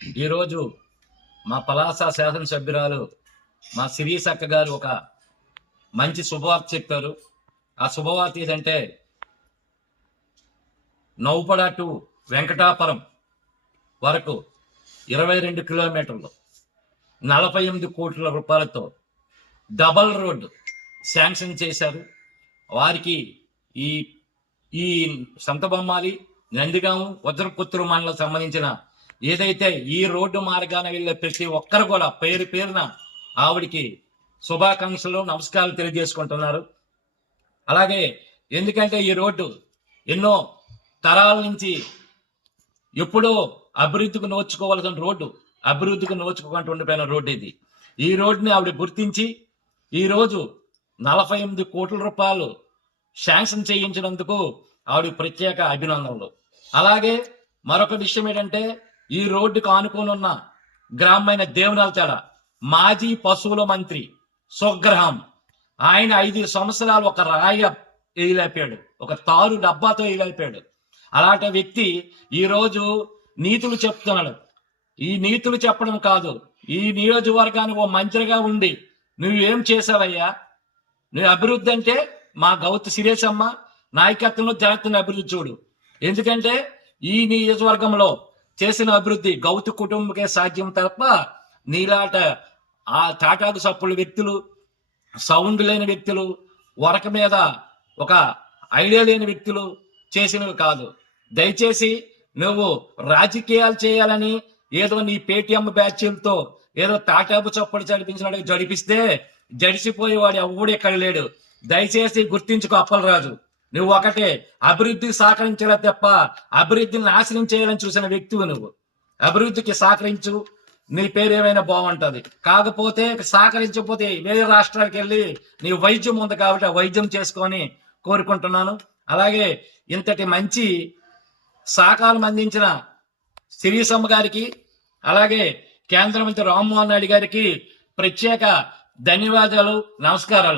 ఈరోజు మా పలాస శాసనసభ్యురాలు మా శిరీష్ అక్క గారు ఒక మంచి శుభవార్త చెప్పారు. ఆ శుభవార్త ఏదంటే నౌపడ టు వెంకటాపురం వరకు 22 కిలోమీటర్లు 48 కోట్ల రూపాయలతో డబల్ రోడ్డు శాంక్షన్ చేశారు. వారికి ఈ ఈ సంతబొమ్మాలి నందిగాం వజ్రపుత్తూరు మండలం సంబంధించిన ఏదైతే ఈ రోడ్డు మార్గాన వెళ్ళే ప్రతి ఒక్కరు కూడా పేరు పేరున ఆవిడికి శుభాకాంక్షలు నమస్కారాలు తెలియజేసుకుంటున్నారు. అలాగే ఎందుకంటే ఈ రోడ్డు ఎన్నో తరాల నుంచి ఎప్పుడో అభివృద్ధికి నోచుకోవాల్సిన రోడ్డు, అభివృద్ధికి నోచుకోకుండా ఉండిపోయిన రోడ్డు ఇది. ఈ రోడ్డుని ఆవిడ గుర్తించి ఈరోజు 48 కోట్ల రూపాయలు శాంక్షన్ చేయించినందుకు ఆవిడ ప్రత్యేక అభినందనలు. అలాగే మరొక విషయం ఏంటంటే ఈ రోడ్డుకు ఆనుకొని ఉన్న గ్రామమైన దేవునాల్తేడ మాజీ పశువుల మంత్రి స్వగ్రహం ఆయన 5 సంవత్సరాలు ఒక రాయ వేయలేపాడు, ఒక తారు డబ్బాతో వేయలేపాడు. అలాంటి వ్యక్తి ఈరోజు నీతులు చెప్తున్నాడు. ఈ నీతులు చెప్పడం కాదు, ఈ నియోజకవర్గానికి ఓ మంత్రిగా ఉండి నువ్వేం చేసావయ్యా? నువ్వు అభివృద్ధి అంటే మా గౌతు శిరీషమ్మ నాయకత్వంలో జరుగుతున్న అభివృద్ధి చూడు. ఎందుకంటే ఈ నియోజకవర్గంలో చేసిన అభివృద్ధి గౌతు కుటుంబకే సాధ్యం తప్ప నీలాట ఆ తాటాకు సప్పుల వ్యక్తులు, సౌండ్ లేని వ్యక్తులు, వరక మీద ఒక ఐడియా లేని వ్యక్తులు చేసినవి కాదు. దయచేసి నువ్వు రాజకీయాలు చేయాలని ఏదో నీ పేటిఎం బ్యాచ్లతో ఏదో తాటాపు చప్పుడు జడిపించినట్టు జడిపిస్తే జడిసిపోయేవాడు ఎవడు ఎక్కడ లేడు. దయచేసి గుర్తించుకో అప్పలరాజు, నువ్వు ఒకటే అభివృద్ధికి సహకరించాల తప్ప అభివృద్ధిని నాశనం చేయాలని చూసిన వ్యక్తివి నువ్వు. అభివృద్ధికి సహకరించు, నీ పేరు ఏమైనా బాగుంటది. కాకపోతే సహకరించకపోతే వేరే రాష్ట్రాలకు వెళ్ళి నీ వైద్యం ఉంది కాబట్టి ఆ వైద్యం చేసుకొని కోరుకుంటున్నాను. అలాగే ఇంతటి మంచి సహకారం అందించిన శిరీషమ్మ గారికి, అలాగే కేంద్ర మంత్రి రామ్మోహన్ రెడ్డి గారికి ప్రత్యేక ధన్యవాదాలు, నమస్కారాలు.